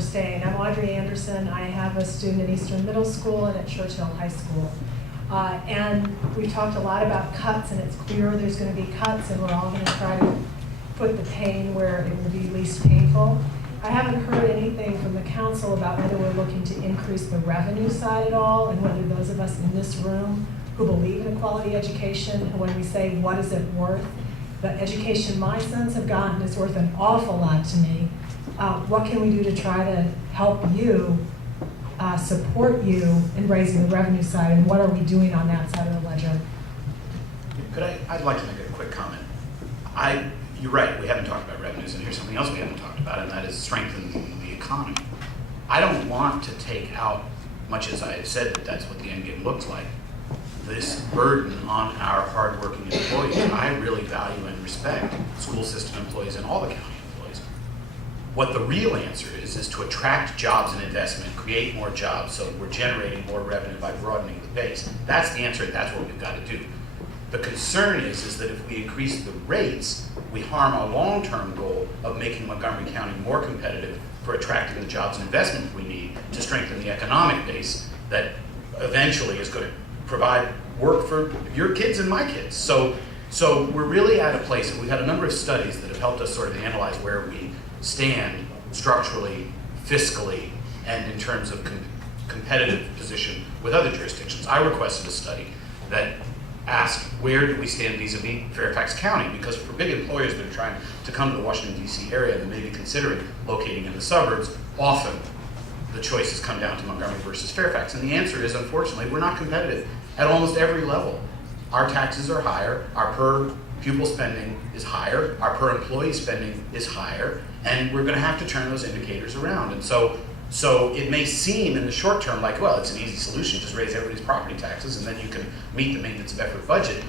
staying. I'm Audrey Anderson. I have a student at Eastern Middle School and at Churchill High School. And we've talked a lot about cuts, and it's clear there's going to be cuts, and we're all going to try to put the pain where it will be least painful. I haven't heard anything from the council about whether we're looking to increase the revenue side at all, and whether those of us in this room who believe in a quality education, and when we say what is it worth, the education my sons have gotten is worth an awful lot to me. What can we do to try to help you, support you in raising the revenue side, and what are we doing on that side of the ledger? I'd like to make a quick comment. You're right, we haven't talked about revenues, and here's something else we haven't talked about, and that is strengthening the economy. I don't want to take out, much as I have said that that's what the end game looks like, this burden on our hardworking employees. I really value and respect school system employees and all the county employees. What the real answer is to attract jobs and investment, create more jobs so we're generating more revenue by broadening the base. That's the answer, that's what we've got to do. The concern is that if we increase the rates, we harm our long-term goal of making Montgomery County more competitive for attracting the jobs and investment we need to strengthen the economic base that eventually is going to provide work for your kids and my kids. So we're really at a place, and we've had a number of studies that have helped us sort of analyze where we stand structurally, fiscally, and in terms of competitive position with other jurisdictions. I requested a study that asked where do we stand vis-a-vis Fairfax County, because for big employers that are trying to come to the Washington, D.C. area and maybe considering locating in the suburbs, often the choices come down to Montgomery versus Fairfax. And the answer is, unfortunately, we're not competitive at almost every level. Our taxes are higher, our per pupil spending is higher, our per employee spending is higher, and we're going to have to turn those indicators around. And so it may seem in the short term like, well, it's an easy solution, just raise everybody's property taxes and then you can meet the maintenance of effort budget.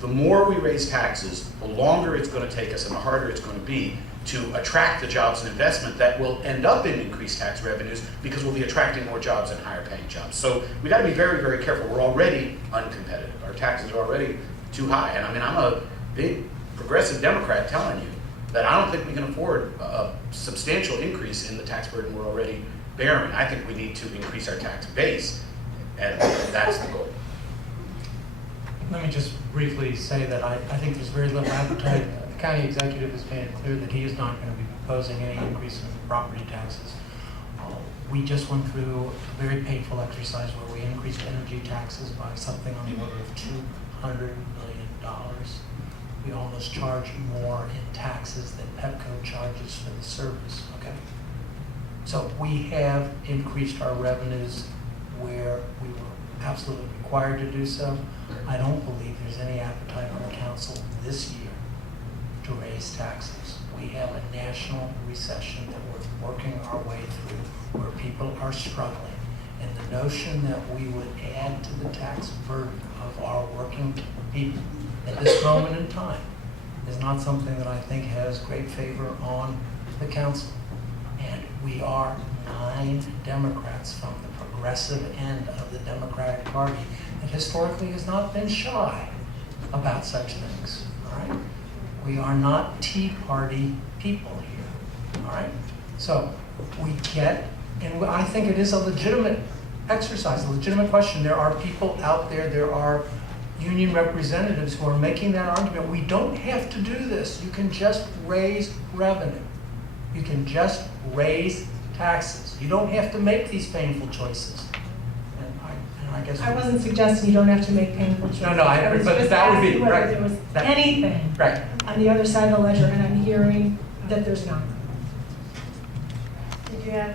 The more we raise taxes, the longer it's going to take us and the harder it's going to be to attract the jobs and investment that will end up in increased tax revenues, because we'll be attracting more jobs and higher paying jobs. So we got to be very, very careful. We're already uncompetitive. Our taxes are already too high. And I mean, I'm a big progressive Democrat telling you that I don't think we can afford a substantial increase in the tax burden we're already bearing. I think we need to increase our tax base, and that's the goal. Let me just briefly say that I think there's very little appetite. The county executive has made it clear that he is not going to be proposing any increase in property taxes. We just went through a very painful exercise where we increased energy taxes by something on the order of $200 million. We almost charge more in taxes than PEPCO charges for the service, okay? So we have increased our revenues where we were absolutely required to do so. I don't believe there's any appetite on the council this year to raise taxes. We have a national recession that we're working our way through where people are struggling. And the notion that we would add to the tax burden of our working people at this moment in time is not something that I think has great favor on the council. And we are 9 Democrats from the progressive end of the Democratic Party that historically has not been shy about such things, all right? We are not Tea Party people here, all right? So we get, and I think it is a legitimate exercise, a legitimate question. There are people out there, there are union representatives who are making that argument. We don't have to do this. You can just raise revenue. You can just raise taxes. You don't have to make these painful choices. And I guess I wasn't suggesting you don't have to make painful choices. No, but that would be whether right. there was anything Right. on the other side of the ledger, and I'm hearing that there's not. Did you have?